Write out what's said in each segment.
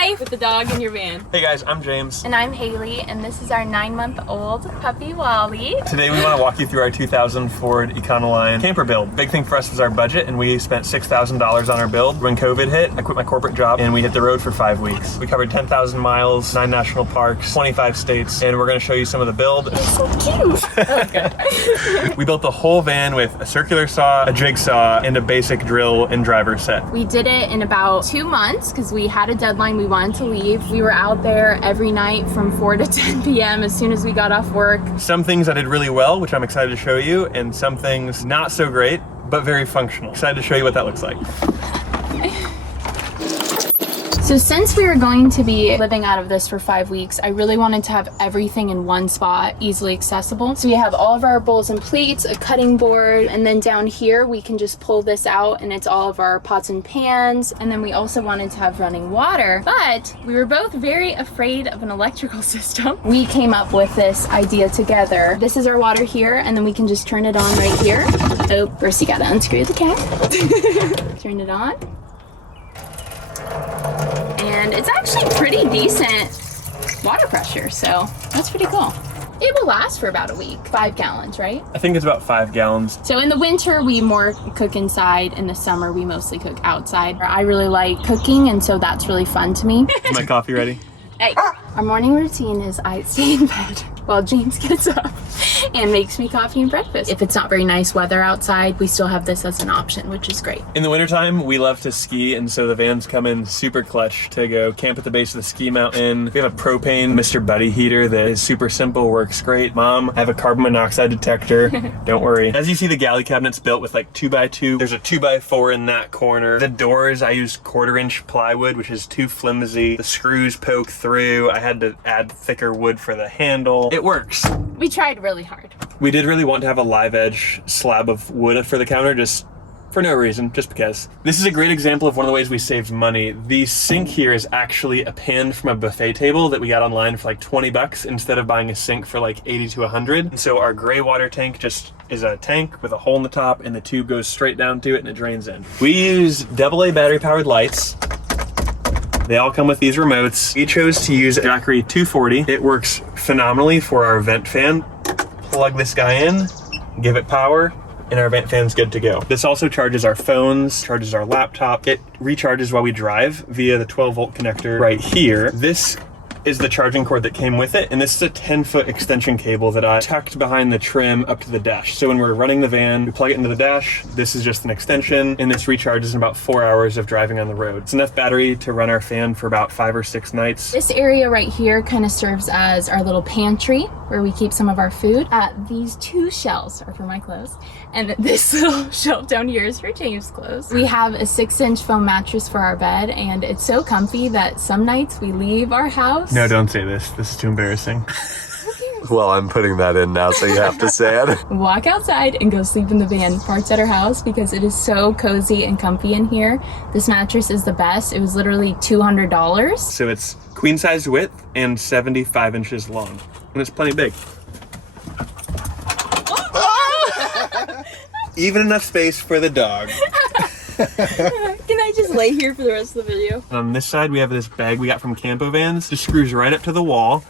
life with the dog in your van. Hey guys, I'm James. And I'm Haley, and this is our 9-month-old puppy, Wally. Today we want to walk you through our 2000 Ford Econoline camper build. Big thing for us was our budget, and we spent $6,000 on our build. When COVID hit, I quit my corporate job, and we hit the road for 5 weeks. We covered 10,000 miles, 9 national parks, 25 states, and we're going to show you some of the build. It's so cute. Okay. We built the whole van with a circular saw, a jigsaw, and a basic drill and driver set. We did it in about 2 months because we had a deadline. We wanted to leave. We were out there every night from 4 to 10 p.m. as soon as we got off work. Some things I did really well, which I'm excited to show you, and some things not so great, but very functional. Excited to show you what that looks like. So since we were going to be living out of this for 5 weeks, I really wanted to have everything in one spot, easily accessible. So we have all of our bowls and plates, a cutting board, and then down here we can just pull this out and it's all of our pots and pans. And then we also wanted to have running water, but we were both very afraid of an electrical system. We came up with this idea together. This is our water here, and then we can just turn it on right here. Oh, first you gotta unscrew the cap. Turn it on. And it's actually pretty decent water pressure, so that's pretty cool. It will last for about a week. 5 gallons, right? I think it's about 5 gallons. So in the winter, we more cook inside. In the summer, we mostly cook outside. I really like cooking, and so that's really fun to me. Is my coffee ready? Hey. Our morning routine is I stay in bed while James gets up and makes me coffee and breakfast. If it's not very nice weather outside, we still have this as an option, which is great. In the wintertime, we love to ski, and so the vans come in super clutch to go camp at the base of the ski mountain. We have a propane Mr. Buddy heater that is super simple, works great. Mom, I have a carbon monoxide detector. Don't worry. As you see, the galley cabinet's built with like 2x2. There's a 2x4 in that corner. The doors, I used 1/4-inch plywood, which is too flimsy. The screws poke through. I had to add thicker wood for the handle. It works. We tried really hard. We did really want to have a live edge slab of wood for the counter, just for no reason, just because. This is a great example of one of the ways we saved money. The sink here is actually a pan from a buffet table that we got online for like 20 bucks instead of buying a sink for like 80 to 100. And so our gray water tank just is a tank with a hole in the top, and the tube goes straight down to it and it drains in. We use AA battery powered lights. They all come with these remotes. We chose to use Jackery 240. It works phenomenally for our vent fan. Plug this guy in, give it power, and our vent fan's good to go. This also charges our phones, charges our laptop. It recharges while we drive via the 12-volt connector right here. This is the charging cord that came with it, and this is a 10-foot extension cable that I tucked behind the trim up to the dash. So when we're running the van, we plug it into the dash. This is just an extension, and this recharges in about 4 hours of driving on the road. It's enough battery to run our fan for about 5 or 6 nights. This area right here kind of serves as our little pantry where we keep some of our food. These 2 shelves are for my clothes, and this little shelf down here is for James' clothes. We have a 6-inch foam mattress for our bed, and it's so comfy that some nights we leave our house. No, don't say this. This is too embarrassing. Well, I'm putting that in now, so you have to say it. Walk outside and go sleep in the van parked at our house because it is so cozy and comfy in here. This mattress is the best. It was literally $200. So it's queen size width and 75 inches long, and it's plenty big. Even enough space for the dog. Can I just lay here for the rest of the video? On this side, we have this bag we got from Campo Vans. Just screws right up to the wall.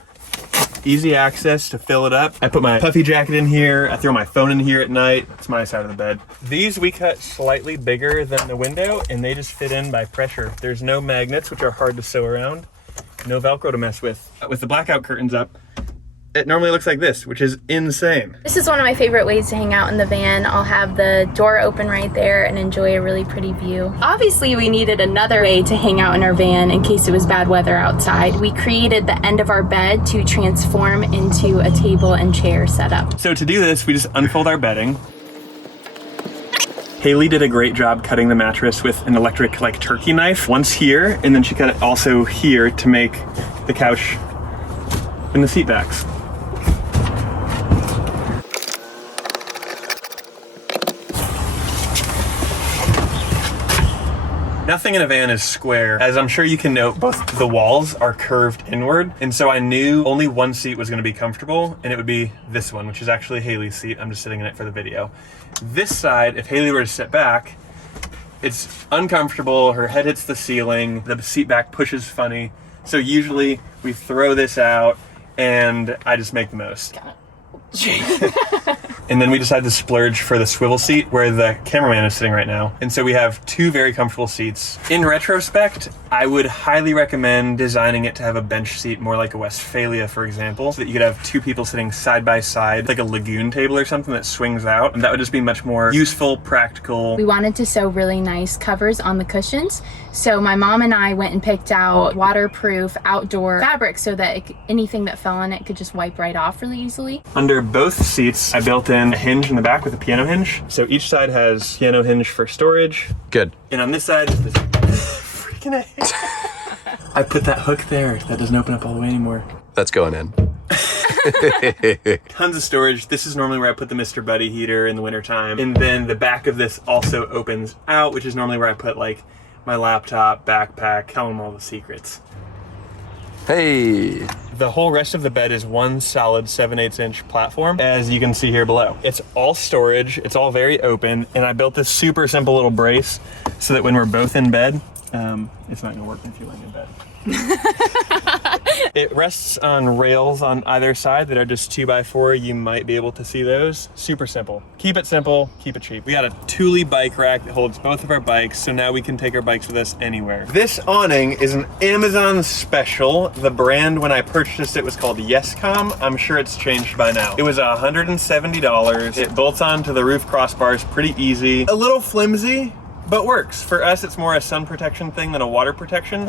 Easy access to fill it up. I put my puffy jacket in here. I throw my phone in here at night. It's my side of the bed. These we cut slightly bigger than the window, and they just fit in by pressure. There's no magnets, which are hard to sew around. No Velcro to mess with. With the blackout curtains up, it normally looks like this, which is insane. This is one of my favorite ways to hang out in the van. I'll have the door open right there and enjoy a really pretty view. Obviously, we needed another way to hang out in our van in case it was bad weather outside. We created the end of our bed to transform into a table and chair setup. So to do this, we just unfold our bedding. Haley did a great job cutting the mattress with an electric like turkey knife. Once here, and then she cut it also here to make the couch and the seat backs. Nothing in a van is square. As I'm sure you can note, both the walls are curved inward, and so I knew only one seat was gonna be comfortable, and it would be this one, which is actually Haley's seat. I'm just sitting in it for the video. This side, if Haley were to sit back, It's uncomfortable, her head hits the ceiling, the seat back pushes funny. So usually we throw this out and I just make the most. And then we decided to splurge for the swivel seat where the cameraman is sitting right now. And so we have 2 very comfortable seats. In retrospect, I would highly recommend designing it to have a bench seat more like a Westphalia, for example, so that you could have 2 people sitting side by side, like a lagoon table or something that swings out. And that would just be much more useful, practical. We wanted to sew really nice covers on the cushions. So my mom and I went and picked out waterproof outdoor fabric so that anything that fell on it could just wipe right off really easily. Under both seats, I built in a hinge in the back with a piano hinge. So each side has piano hinge for storage. Good. And on this side, this freaking A. I put that hook there. That doesn't open up all the way anymore. That's going in. Tons of storage. This is normally where I put the Mr. Buddy heater in the wintertime. And then the back of this also opens out, which is normally where I put like my laptop, backpack, tell them all the secrets. Hey. The whole rest of the bed is one solid 7/8 inch platform, as you can see here below. It's all storage, it's all very open, and I built this super simple little brace so that when we're both in bed, it's not gonna work if you're laying in bed. It rests on rails on either side that are just 2x4. You might be able to see those. Super simple. Keep it simple, keep it cheap. We got a Thule bike rack that holds both of our bikes, so now we can take our bikes with us anywhere. This awning is an Amazon special. The brand, when I purchased it, was called Yescom. I'm sure it's changed by now. It was $170. It bolts onto the roof crossbars pretty easy. A little flimsy, but works. For us, it's more a sun protection thing than a water protection.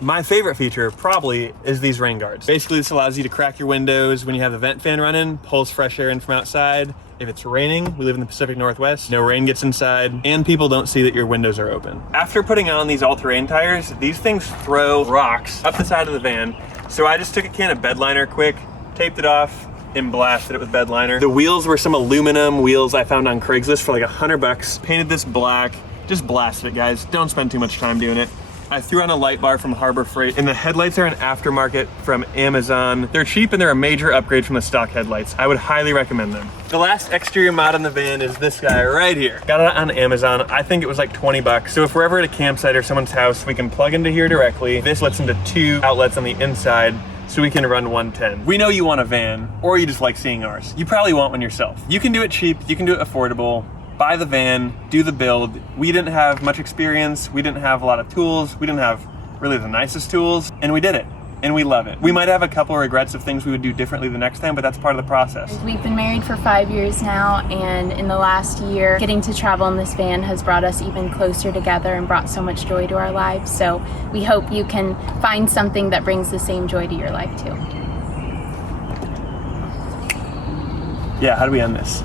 My favorite feature probably is these rain guards. Basically, this allows you to crack your windows when you have the vent fan running, pulls fresh air in from outside. If it's raining, we live in the Pacific Northwest, no rain gets inside, and people don't see that your windows are open. After putting on these all-terrain tires, these things throw rocks up the side of the van. So I just took a can of bed liner quick, taped it off, and blasted it with bed liner. The wheels were some aluminum wheels I found on Craigslist for like $100. Painted this black, just blasted it, guys. Don't spend too much time doing it. I threw on a light bar from Harbor Freight, and the headlights are an aftermarket from Amazon. They're cheap and they're a major upgrade from the stock headlights. I would highly recommend them. The last exterior mod on the van is this guy right here. Got it on Amazon. I think it was like 20 bucks. So if we're ever at a campsite or someone's house, we can plug into here directly. This lets into 2 outlets on the inside, so we can run 110. We know you want a van, or you just like seeing ours. You probably want one yourself. You can do it cheap, you can do it affordable. Buy the van, do the build. We didn't have much experience, we didn't have a lot of tools, we didn't have really the nicest tools, and we did it. And we love it. We might have a couple regrets of things we would do differently the next time, but that's part of the process. We've been married for 5 years now, and in the last year, getting to travel in this van has brought us even closer together and brought so much joy to our lives. So we hope you can find something that brings the same joy to your life too. Yeah, how do we end this?